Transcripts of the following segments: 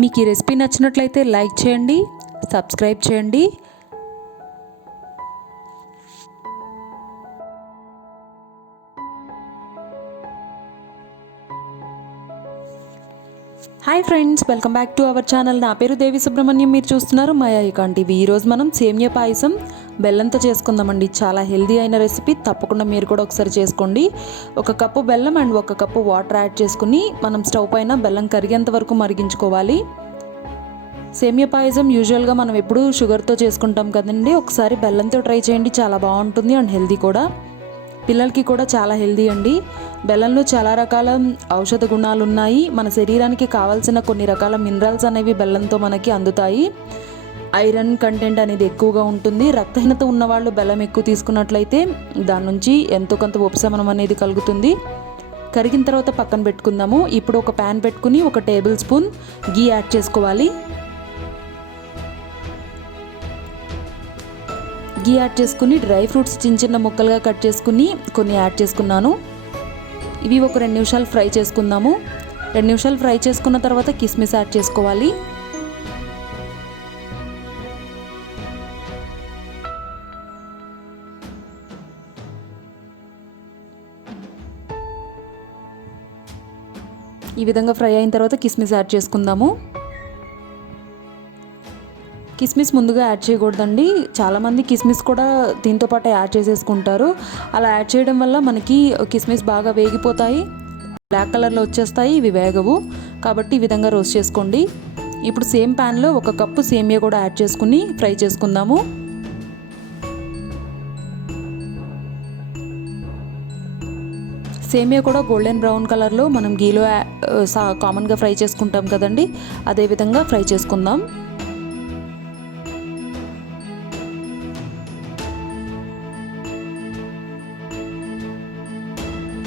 మీకు ఈ రెసిపీ నచ్చినట్లయితే లైక్ చేయండి, సబ్స్క్రైబ్ చేయండి. Hi friends, welcome back to our channel. నా పేరు దేవి సుబ్రహ్మణ్యం. మీరు చూస్తున్నారు మయా ఐకాన్ టీవీ. ఈరోజు మనం సేమియా పాయసం బెల్లంతో చేసుకుందామండి. చాలా హెల్దీ అయిన రెసిపీ, తప్పకుండా మీరు కూడా ఒకసారి చేసుకోండి. 1 కప్పు బెల్లం అండ్ 1 కప్పు వాటర్ యాడ్ చేసుకుని మనం స్టవ్ పైన బెల్లం కరిగేంత వరకు మరిగించుకోవాలి. సేమియా పాయసం యూజువల్గా మనం ఎప్పుడు షుగర్తో చేసుకుంటాం కదండి. ఒకసారి బెల్లంతో ట్రై చేయండి, చాలా బాగుంటుంది అండ్ హెల్దీ కూడా. పిల్లలకి కూడా చాలా హెల్దీ అండి. బెల్లంలో చాలా రకాల ఔషధ గుణాలు ఉన్నాయి. మన శరీరానికి కావాల్సిన కొన్ని రకాల మినరల్స్ అనేవి బెల్లంతో మనకి అందుతాయి. ఐరన్ కంటెంట్ అనేది ఎక్కువగా ఉంటుంది. రక్తహీనత ఉన్నవాళ్ళు బెల్లం ఎక్కువ తీసుకున్నట్లయితే దాని నుంచి ఎంతో కొంత ఉపశమనం అనేది కలుగుతుంది. కరిగిన తర్వాత పక్కన పెట్టుకుందాము. ఇప్పుడు ఒక ప్యాన్ పెట్టుకుని 1 టేబుల్ స్పూన్ గీ యాడ్ చేసుకోవాలి. గీ యాడ్ చేసుకుని డ్రై ఫ్రూట్స్ చిన్న చిన్న ముక్కలుగా కట్ చేసుకుని కొన్ని యాడ్ చేసుకున్నాను. ఇవి ఒక 2 నిమిషాలు ఫ్రై చేసుకుందాము. 2 నిమిషాలు ఫ్రై చేసుకున్న తర్వాత కిస్మిస్ యాడ్ చేసుకోవాలి. ఈ విధంగా ఫ్రై అయిన తర్వాత కిస్మిస్ యాడ్ చేసుకుందాము. కిస్మిస్ ముందుగా యాడ్ చేయకూడదండి. చాలామంది కిస్మిస్ కూడా దీంతో పాటు యాడ్ చేసేసుకుంటారు. అలా యాడ్ చేయడం వల్ల మనకి కిస్మిస్ బాగా వేగిపోతాయి, బ్లాక్ కలర్లో వచ్చేస్తాయి. ఇవి వేగవు, కాబట్టి ఈ విధంగా రోస్ట్ చేసుకోండి. ఇప్పుడు సేమ్ ప్యాన్లో 1 కప్పు సేమియా కూడా యాడ్ చేసుకుని ఫ్రై చేసుకుందాము. సేమియా కూడా గోల్డెన్ బ్రౌన్ కలర్లో మనం గీలో కామన్గా ఫ్రై చేసుకుంటాం కదండి, అదేవిధంగా ఫ్రై చేసుకుందాం.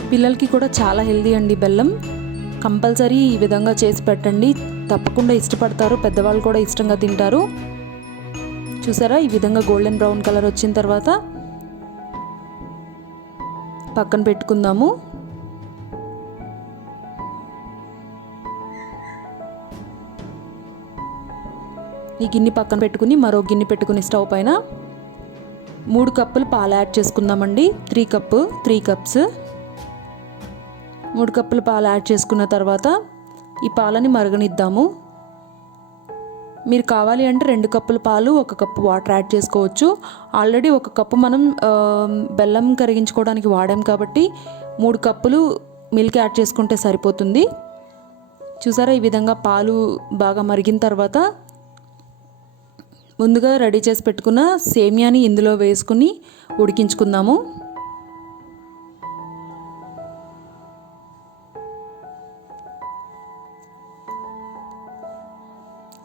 పిల్లలకి కూడా చాలా హెల్దీ అండి బెల్లం. కంపల్సరీ ఈ విధంగా చేసి పెట్టండి, తప్పకుండా ఇష్టపడతారు. పెద్దవాళ్ళు కూడా ఇష్టంగా తింటారు. చూసారా, ఈ విధంగా గోల్డెన్ బ్రౌన్ కలర్ వచ్చిన తర్వాత పక్కన పెట్టుకుందాము. ఈ గిన్నె పక్కన పెట్టుకుని మరో గిన్నె పెట్టుకుని స్టవ్ పైన 3 కప్పులు పాలు యాడ్ చేసుకుందామండి. 3 కప్స్ 3 కప్పులు పాలు యాడ్ చేసుకున్న తర్వాత ఈ పాలని మరగనిద్దాము. మీరు కావాలి అంటే 2 కప్పుల పాలు 1 కప్పు వాటర్ యాడ్ చేసుకోవచ్చు. ఆల్రెడీ 1 కప్పు మనం బెల్లం కరిగించుకోవడానికి వాడాం కాబట్టి 3 కప్పులు మిల్క్ యాడ్ చేసుకుంటే సరిపోతుంది. చూసారా, ఈ విధంగా పాలు బాగా మరిగిన తర్వాత ముందుగా రెడీ చేసి పెట్టుకున్న సేమియాని ఇందులో వేసుకుని ఉడికించుకుందాము.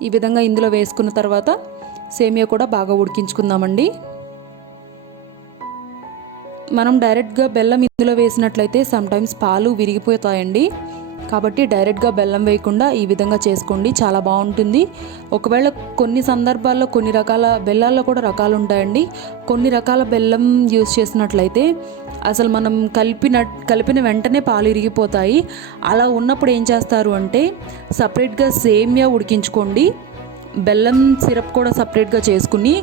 ఈ విధంగా ఇందులో వేసుకున్న తర్వాత సేమియా కూడా బాగా ఉడికించుకుందామండి. మనం డైరెక్ట్గా బెల్లం ఇందులో వేసినట్లయితే సమ్టైమ్స్ పాలు విరిగిపోతాయండి. కాబట్టి డైరెక్ట్గా బెల్లం వేయకుండా ఈ విధంగా చేసుకోండి, చాలా బాగుంటుంది. ఒకవేళ కొన్ని సందర్భాల్లో కొన్ని రకాల బెల్లాల్లో కూడా రకాలు ఉంటాయండి. కొన్ని రకాల బెల్లం యూస్ చేసినట్లయితే అసలు మనం కలిపిన వెంటనే పాలు ఇరిగిపోతాయి. అలా ఉన్నప్పుడు ఏం చేస్తారు అంటే సపరేట్గా సేమియా ఉడికించుకోండి, బెల్లం సిరప్ కూడా సపరేట్గా చేసుకుని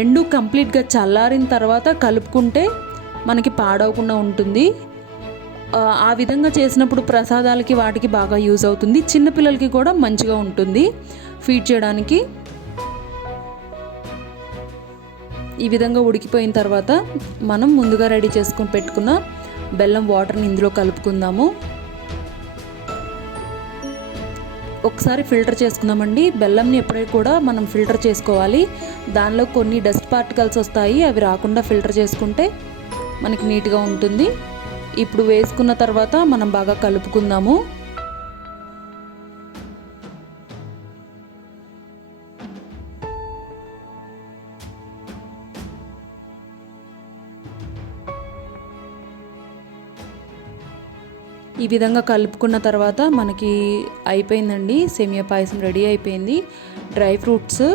2 కంప్లీట్గా చల్లారిన తర్వాత కలుపుకుంటే మనకి పాడవకుండా ఉంటుంది. ఆ విధంగా చేసినప్పుడు ప్రసాదాలకి వాటికి బాగా యూజ్ అవుతుంది. చిన్నపిల్లలకి కూడా మంచిగా ఉంటుంది ఫీడ్ చేయడానికి. ఈ విధంగా ఉడికిపోయిన తర్వాత మనం ముందుగా రెడీ చేసుకుని పెట్టుకున్న బెల్లం వాటర్ని ఇందులో కలుపుకుందాము. ఒకసారి ఫిల్టర్ చేసుకుందామండి. బెల్లంని ఎప్పుడైనా కూడా మనం ఫిల్టర్ చేసుకోవాలి. దానిలో కొన్ని డస్ట్ పార్టికల్స్ వస్తాయి, అవి రాకుండా ఫిల్టర్ చేసుకుంటే మనకి నీట్గా ఉంటుంది. ఇప్పుడు వేసుకున్న తర్వాత మనం బాగా కలుపుకుందాము. ఈ విధంగా కలుపుకున్న తర్వాత మనకి అయిపోయిందండి, సేమియా పాయసం రెడీ అయిపోయింది. డ్రై ఫ్రూట్స్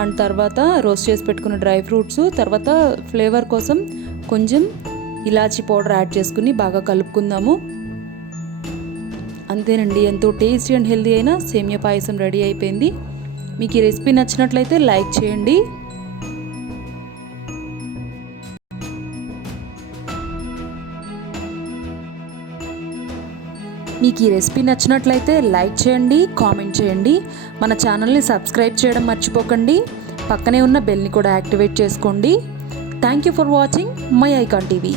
అండ్ తర్వాత రోస్ట్ చేసి పెట్టుకున్న డ్రై ఫ్రూట్స్, తర్వాత ఫ్లేవర్ కోసం కొంచెం ఇలాచీ పౌడర్ యాడ్ చేసుకుని బాగా కలుపుకుందాము. అంతేనండి, ఎంతో టేస్టీ అండ్ హెల్దీ అయిన సేమియా పాయసం రెడీ అయిపోయింది. మీకు ఈ రెసిపీ నచ్చినట్లయితే లైక్ చేయండి. కామెంట్ చేయండి. మన ఛానల్ని సబ్స్క్రైబ్ చేయడం మర్చిపోకండి. పక్కనే ఉన్న బెల్ని కూడా యాక్టివేట్ చేసుకోండి. Thank you for watching my icon TV.